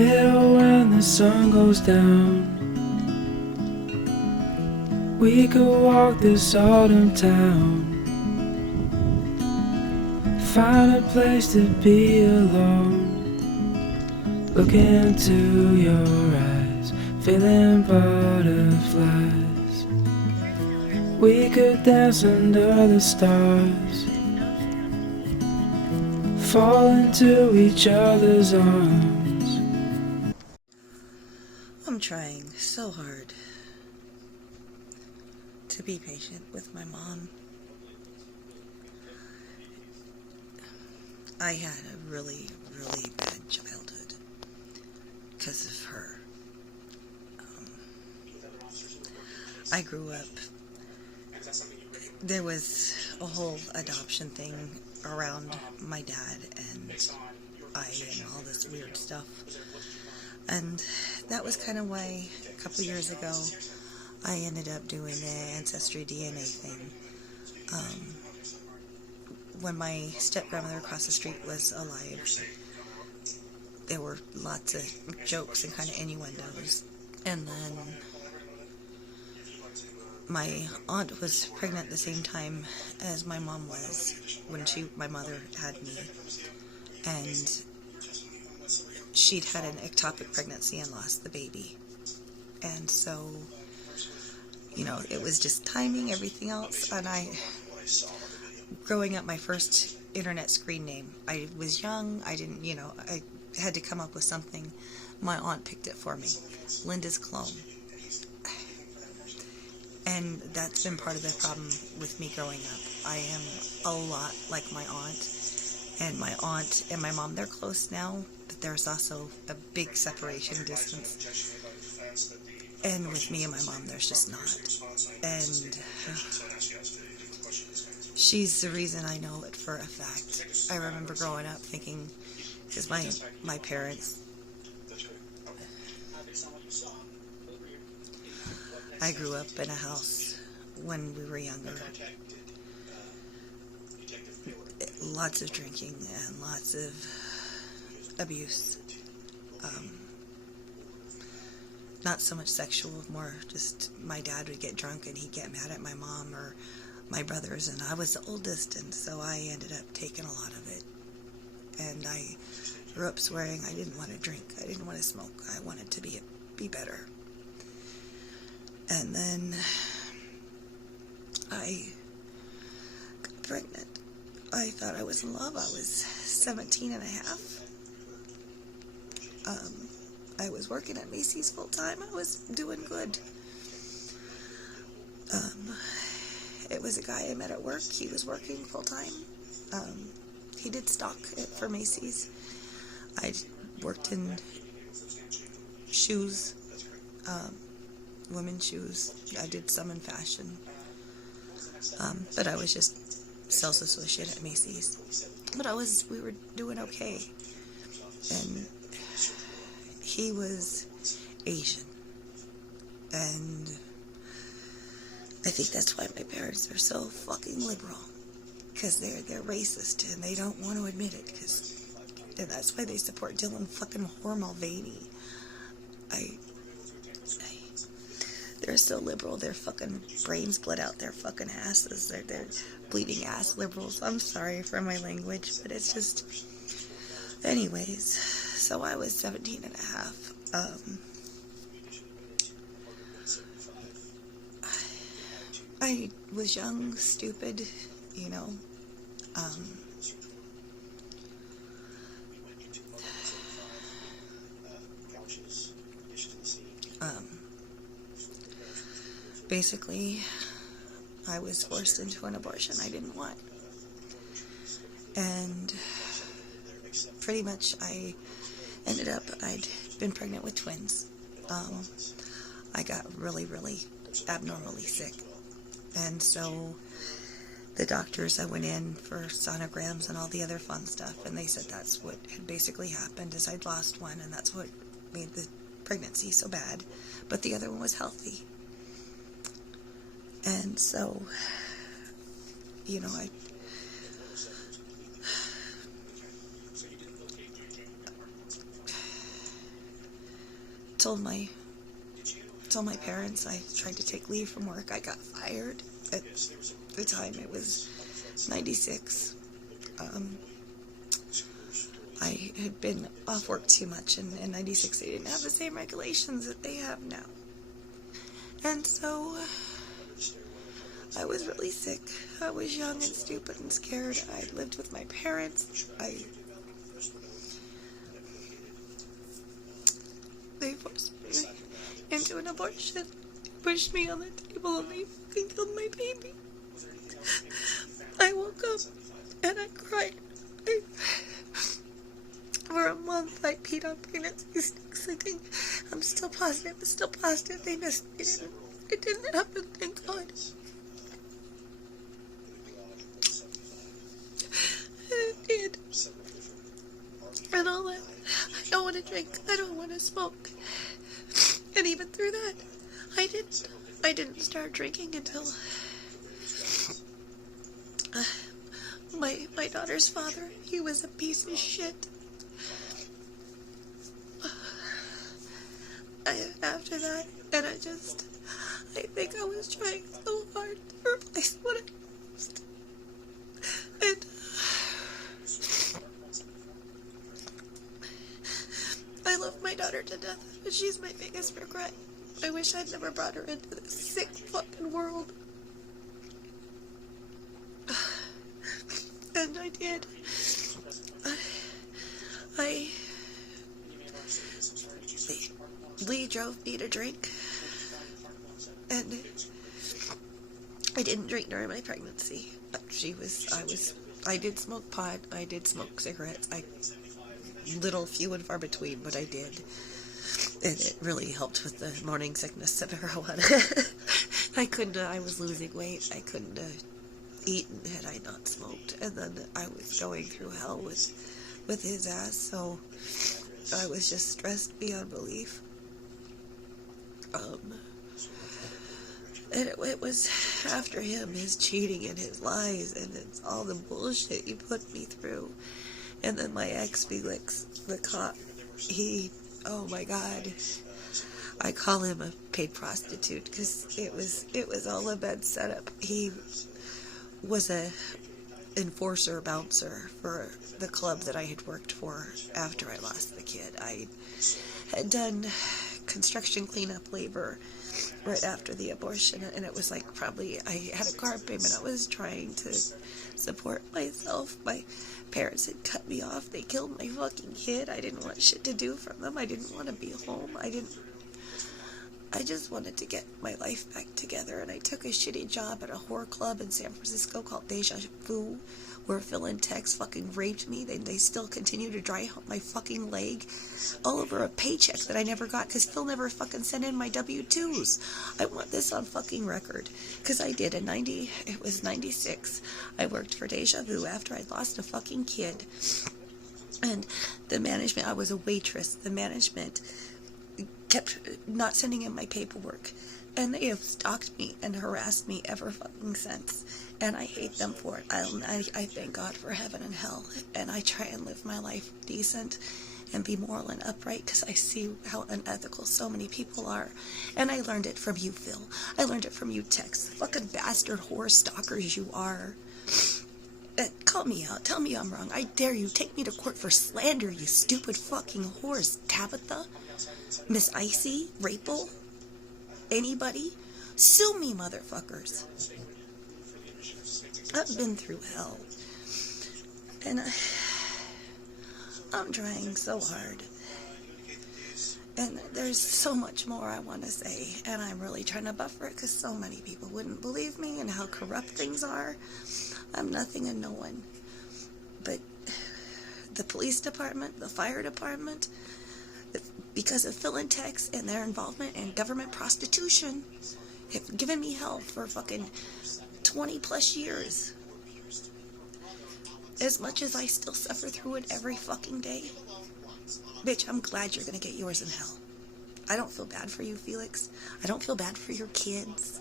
middle when the sun goes down. We could walk this autumn town, find a place to be alone. Look into your eyes, feeling butterflies. We could dance under the stars, fall into each other's arms. I'm trying so hard to be patient with my mom. I had a really, really bad childhood because of her. I grew up, there was a whole adoption thing around my dad and I and all this weird stuff. And that was kind of why a couple years ago I ended up doing the Ancestry DNA thing. When my step-grandmother across the street was alive, there were lots of jokes and kind of innuendos. And then my aunt was pregnant at the same time as my mom was when my mother had me. And she'd had an ectopic pregnancy and lost the baby. And so, you know, it was just timing, everything else. And growing up, my first internet screen name, I was young, I didn't, I had to come up with something. My aunt picked it for me, Linda's Clone. And that's been part of the problem with me growing up. I am a lot like my aunt and my mom, they're close now, but there's also a big separation distance. And with me and my mom, there's just not. And she's the reason I know it for a fact. I remember growing up thinking, because my parents, I grew up in a house when we were younger. Lots of drinking and lots of abuse. Not so much sexual, more just my dad would get drunk and he'd get mad at my mom or my brothers, and I was the oldest, and so I ended up taking a lot of it. And I grew up swearing I didn't want to drink, I didn't want to smoke, I wanted to be better. And then I got pregnant. I thought I was in love. I was 17 and a half. I was working at Macy's full time. I was doing good. It was a guy I met at work. He was working full time. He did stock for Macy's. I worked in shoes, women's shoes. I did some in fashion. But I was just sales associate at Macy's. But we were doing okay. And he was Asian. And I think that's why my parents are so fucking liberal. Because they're racist and they don't want to admit it. And that's why they support Dylan fucking Mulvaney. They're so liberal, their fucking brains bled out their fucking asses. They're bleeding ass liberals. I'm sorry for my language, but it's just... Anyways, so I was 17 and a half. I was young, stupid, basically, I was forced into an abortion I didn't want. And pretty much I'd been pregnant with twins. I got really, really abnormally sick. And so the doctors, I went in for sonograms and all the other fun stuff, and they said that's what had basically happened, is I'd lost one, and that's what made the pregnancy so bad. But the other one was healthy. And so, told my parents I tried to take leave from work. I got fired. At the time, it was 96. I had been off work too much, and in 96 they didn't have the same regulations that they have now. And so I was really sick. I was young and stupid and scared. I lived with my parents. They forced me into an abortion, pushed me on the table, and they fucking killed my baby. I woke up and I cried. For a month, I peed on pregnancy sticks. I think I'm still positive. It's still positive. They missed it. It didn't happen. Thank God. It did. And all that. I don't want to drink. I don't want to smoke. And even through that, I didn't start drinking until my daughter's father. He was a piece of shit. After that, and I think I was trying so hard to replace what I lost. And I love my daughter to death, but she's my biggest regret. I wish I'd never brought her into this sick fucking world. And I did. Lee drove me to drink, and I didn't drink during my pregnancy. I did smoke pot, I did smoke cigarettes, few and far between, but I did, and it really helped with the morning sickness of marijuana. I was losing weight, I couldn't eat had I not smoked, and then I was going through hell with his ass, so I was just stressed beyond belief. And it was after him, his cheating and his lies, and it's all the bullshit he put me through. And then my ex, Felix, the cop, oh my God, I call him a paid prostitute, because it was all a bad setup. He was a enforcer, bouncer for the club that I had worked for after I lost the kid. I had done construction cleanup labor right after the abortion, and it was like I had a car payment. I was trying to support myself. My parents had cut me off. They killed my fucking kid. I didn't want shit to do from them. I didn't want to be home. I just wanted to get my life back together, and I took a shitty job at a whore club in San Francisco called Deja Vu, where Phil and Tex fucking raped me. They still continue to dry hump my fucking leg all over a paycheck that I never got, because Phil never fucking sent in my W-2s. I want this on fucking record, because I did it was 96. I worked for Deja Vu after I'd lost a fucking kid. And the management, I was a waitress, the management kept not sending in my paperwork, and they have stalked me and harassed me ever fucking since, and I hate them for it. I thank God for heaven and hell, and I try and live my life decent and be moral and upright, because I see how unethical so many people are. And I learned it from you, Phil. I learned it from you, Tex. Fucking bastard whore stalkers you are. Call me out. Tell me I'm wrong. I dare you. Take me to court for slander, you stupid fucking whores. Tabitha? Miss Icy? Rapel? Anybody? Sue me, motherfuckers. I've been through hell. And I'm trying so hard. And there's so much more I want to say. And I'm really trying to buffer it, because so many people wouldn't believe me and how corrupt things are. I'm nothing and no one. But the police department, the fire department, because of Phil and Tex and their involvement in government prostitution, have given me hell for fucking 20 plus years. As much as I still suffer through it every fucking day, bitch, I'm glad you're gonna get yours in hell. I don't feel bad for you, Felix. I don't feel bad for your kids.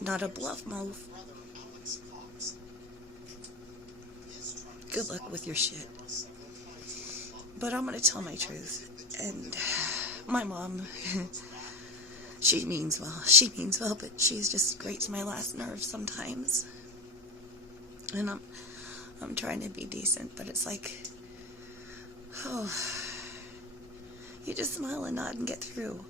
Not a bluff move. good luck with your shit. But I'm gonna tell my truth. And my mom, she means well, but she's just grates my last nerve sometimes. And I'm trying to be decent, but it's like, oh, you just smile and nod and get through.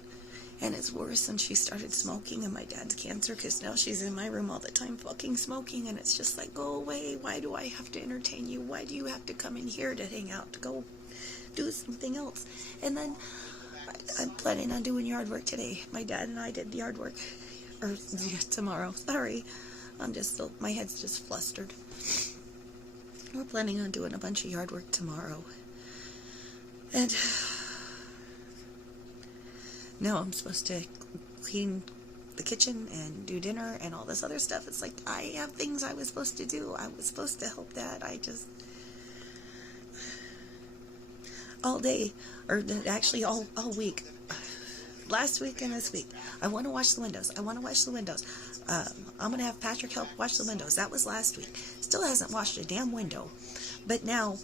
And it's worse since she started smoking and my dad's cancer, because now she's in my room all the time fucking smoking, and it's just like, go away. Why do I have to entertain you? Why do you have to come in here to hang out, to go do something else? And then I'm planning on doing yard work today. My dad and I did yard work, or tomorrow. Sorry, I'm just still, my head's just flustered. We're planning on doing a bunch of yard work tomorrow. And now I'm supposed to clean the kitchen and do dinner and all this other stuff. It's like, I have things I was supposed to do. I was supposed to help Dad. I just, all day, or actually all week, last week and this week, I want to wash the windows. I'm going to have Patrick help wash the windows. That was last week. Still hasn't washed a damn window. But now,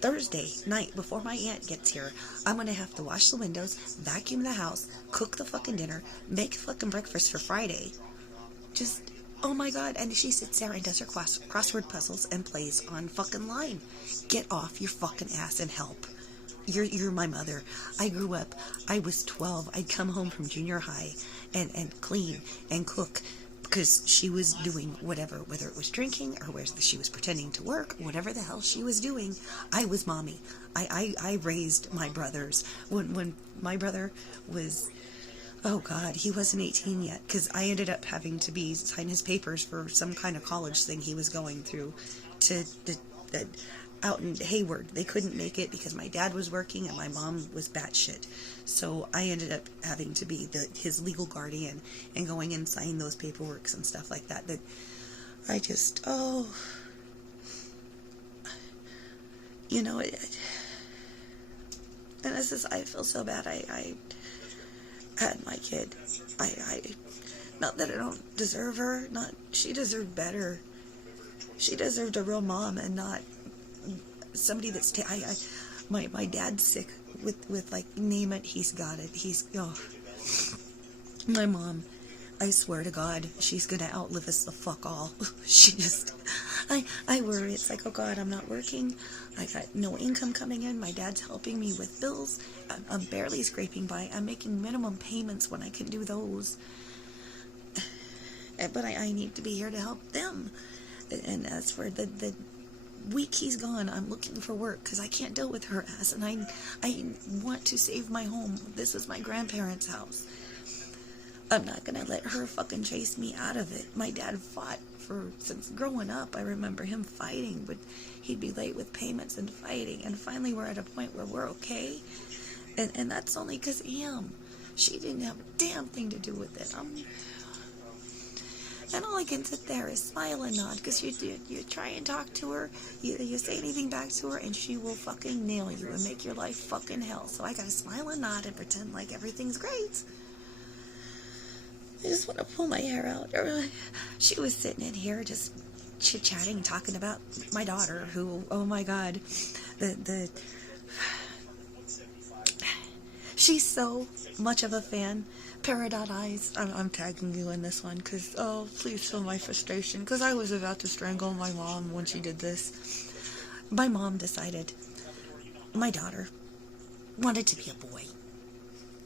Thursday night, before my aunt gets here, I'm going to have to wash the windows, vacuum the house, cook the fucking dinner, make fucking breakfast for Friday. Just, oh my God. And she sits there and does her crossword puzzles and plays on fucking line. Get off your fucking ass and help. You're my mother. I grew up, I was 12. I'd come home from junior high and clean and cook, because she was doing whatever, whether it was drinking or whether she was pretending to work, whatever the hell she was doing. I was mommy. I raised my brothers. When my brother was, oh God, he wasn't 18 yet, because I ended up having to sign his papers for some kind of college thing he was going through out in Hayward. They couldn't make it because my dad was working and my mom was batshit. So I ended up having to be his legal guardian and going and signing those paperworks and stuff like that. That I just, oh, you know, and this is, I feel so bad. I had my kid. I not that I don't deserve her. She deserved better. She deserved a real mom and not somebody that's my dad's sick with like, name it, he's got it. My mom, I swear to God, she's gonna outlive us the fuck all. She just, I worry. It's like, oh God, I'm not working. I got no income coming in. My dad's helping me with bills. I'm barely scraping by. I'm making minimum payments when I can do those. But I need to be here to help them. And as for the week he's gone, I'm looking for work because I can't deal with her ass, and I want to save my home. This is my grandparents' house. I'm not gonna let her fucking chase me out of it. My dad fought since growing up. I remember him fighting, but he'd be late with payments and fighting, and finally we're at a point where we're okay, and that's only because of him. She didn't have a damn thing to do with it. And all I can sit there is smile and nod, because you try and talk to her, you say anything back to her, and she will fucking nail you and make your life fucking hell. So I gotta smile and nod and pretend like everything's great. I just want to pull my hair out. She was sitting in here just chit-chatting, talking about my daughter, who, oh my God, she's so much of a fan. Peridot Eyes, I'm tagging you in this one, because, oh, please feel my frustration, because I was about to strangle my mom when she did this. My mom decided my daughter wanted to be a boy.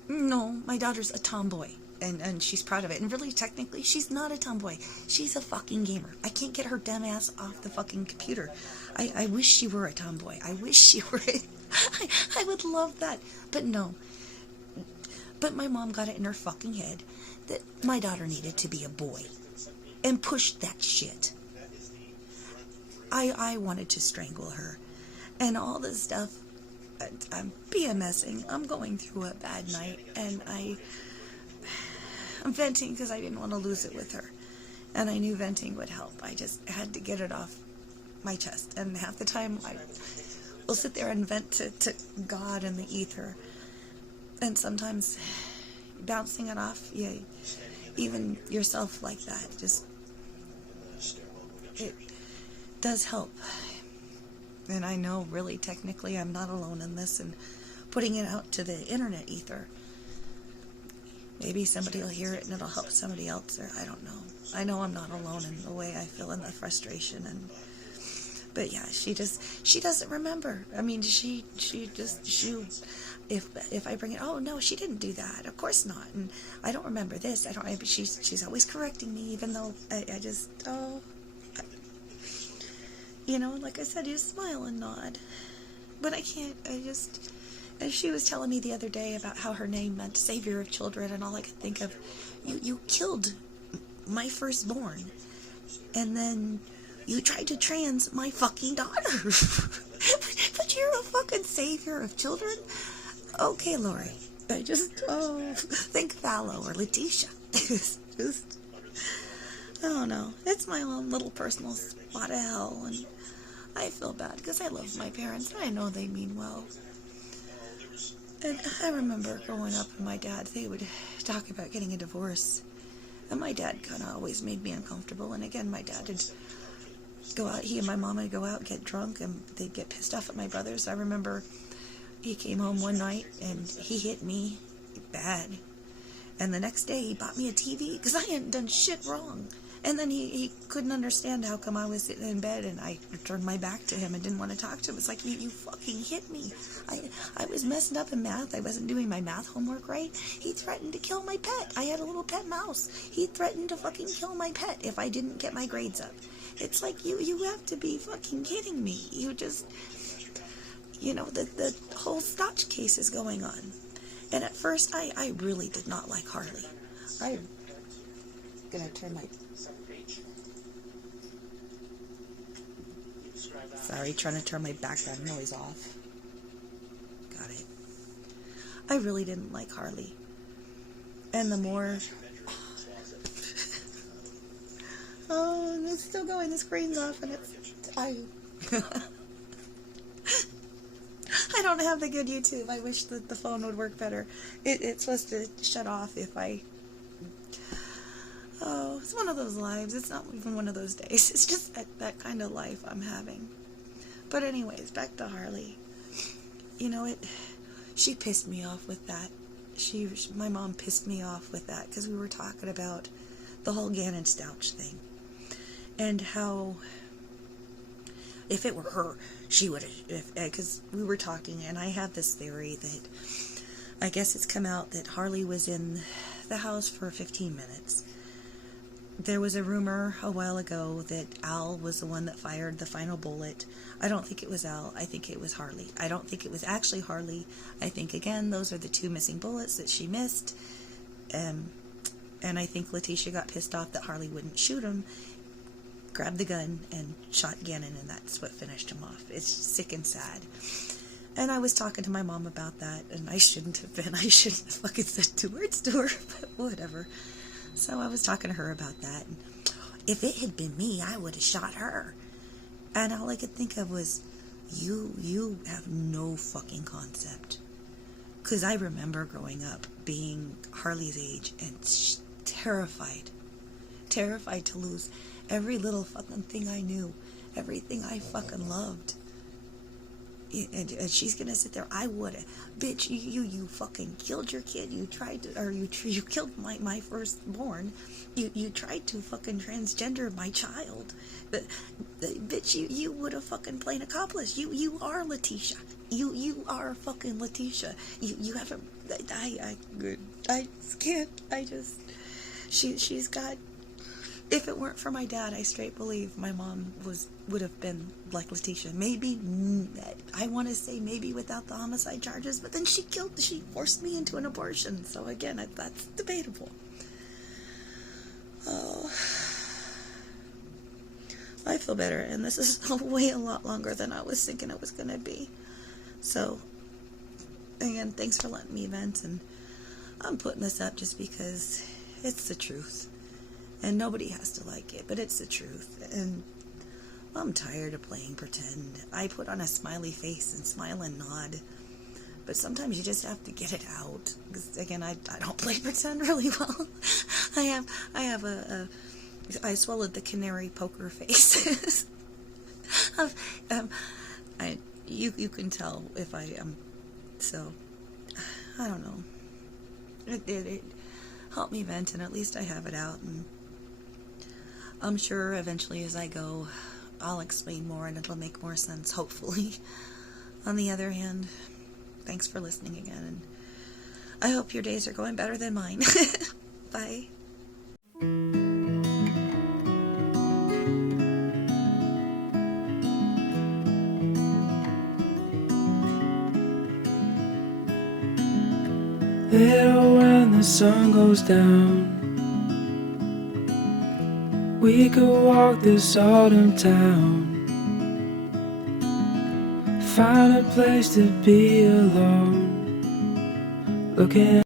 No, my daughter's a tomboy, and she's proud of it, and really, technically, she's not a tomboy. She's a fucking gamer. I can't get her dumb ass off the fucking computer. I wish she were a tomboy. I wish she were I would love that, but no. But my mom got it in her fucking head that my daughter needed to be a boy, and pushed that shit. I wanted to strangle her, and all this stuff. I'm PMSing. I'm going through a bad night, and I'm venting because I didn't want to lose it with her, and I knew venting would help. I just had to get it off my chest, and half the time I will sit there and vent to God and the ether. And sometimes bouncing it off, even yourself like that, it does help. And I know, really, technically, I'm not alone in this, and putting it out to the internet ether. Maybe somebody will hear it and it'll help somebody else, or I don't know. I know I'm not alone in the way I feel and the frustration, but yeah, she doesn't remember. I mean, if I bring it, oh no, she didn't do that. Of course not. And I don't remember this. She's always correcting me, even though like I said, you smile and nod. But I can't, as she was telling me the other day about how her name meant savior of children, and all I could think of, you killed my firstborn, and then you tried to trans my fucking daughter. But you're a fucking savior of children? Okay, Lori. I think Fallow or Letitia. I don't know. It's my own little personal spot of hell, and I feel bad because I love my parents. I know they mean well. And I remember growing up and my dad, they would talk about getting a divorce. And my dad kind of always made me uncomfortable. And again, my dad would go out, he and my mom would go out and get drunk, and they'd get pissed off at my brothers. I remember he came home one night and he hit me bad. And the next day he bought me a TV because I hadn't done shit wrong. And then he couldn't understand how come I was sitting in bed and I turned my back to him and didn't want to talk to him. It's like, you fucking hit me. I was messing up in math. I wasn't doing my math homework right. He threatened to kill my pet. I had a little pet mouse. He threatened to fucking kill my pet if I didn't get my grades up. It's like, you have to be fucking kidding me. You just, the whole Scotch case is going on. And at first, I really did not like Harley. I'm gonna turn my... Sorry, trying to turn my background noise off. Got it. I really didn't like Harley. And the more... Oh, it's still going. The screen's off, and I don't have the good YouTube. I wish that the phone would work better. It's supposed to shut off if I... Oh, it's one of those lives. It's not even one of those days. It's just that kind of life I'm having. But anyways, back to Harley. She pissed me off with that. My mom pissed me off with that because we were talking about the whole Gannon Stouch thing. And how, if it were her, she would have, because we were talking, and I have this theory that, I guess it's come out that Harley was in the house for 15 minutes. There was a rumor a while ago that Al was the one that fired the final bullet. I don't think it was Al. I think it was Harley. I don't think it was actually Harley. I think, again, those are the two missing bullets that she missed. And I think Letitia got pissed off that Harley wouldn't shoot him, grabbed the gun, and shot Gannon, and that's what finished him off. It's sick and sad. And I was talking to my mom about that, and I shouldn't have been. I shouldn't have fucking said 2 words to her, but whatever. So I was talking to her about that, and if it had been me, I would have shot her. And all I could think of was, you have no fucking concept. Because I remember growing up, being Harley's age, and terrified to lose every little fucking thing I knew, everything I fucking loved. And she's gonna sit there. I would have, bitch. You fucking killed your kid. You tried to, or you killed my firstborn. You tried to fucking transgender my child. But bitch, you would have fucking plain accomplished. You are Letitia. You are fucking Letitia. You haven't. I can't. She's got. If it weren't for my dad, I straight believe my mom would have been like Letitia. Maybe, I want to say maybe without the homicide charges, but then she forced me into an abortion. So again, that's debatable. Oh, I feel better, and this is way a lot longer than I was thinking it was going to be. So, again, thanks for letting me vent, and I'm putting this up just because it's the truth. And nobody has to like it, but it's the truth. And I'm tired of playing pretend. I put on a smiley face and smile and nod. But sometimes you just have to get it out. Because, again, I don't play pretend really well. I swallowed the canary poker face. You can tell if I am. So I don't know. It helped me vent, and at least I have it out. And I'm sure eventually, as I go, I'll explain more, and it'll make more sense. Hopefully. On the other hand, thanks for listening again, and I hope your days are going better than mine. Bye. Little when the sun goes down, we could walk this autumn town, find a place to be alone, looking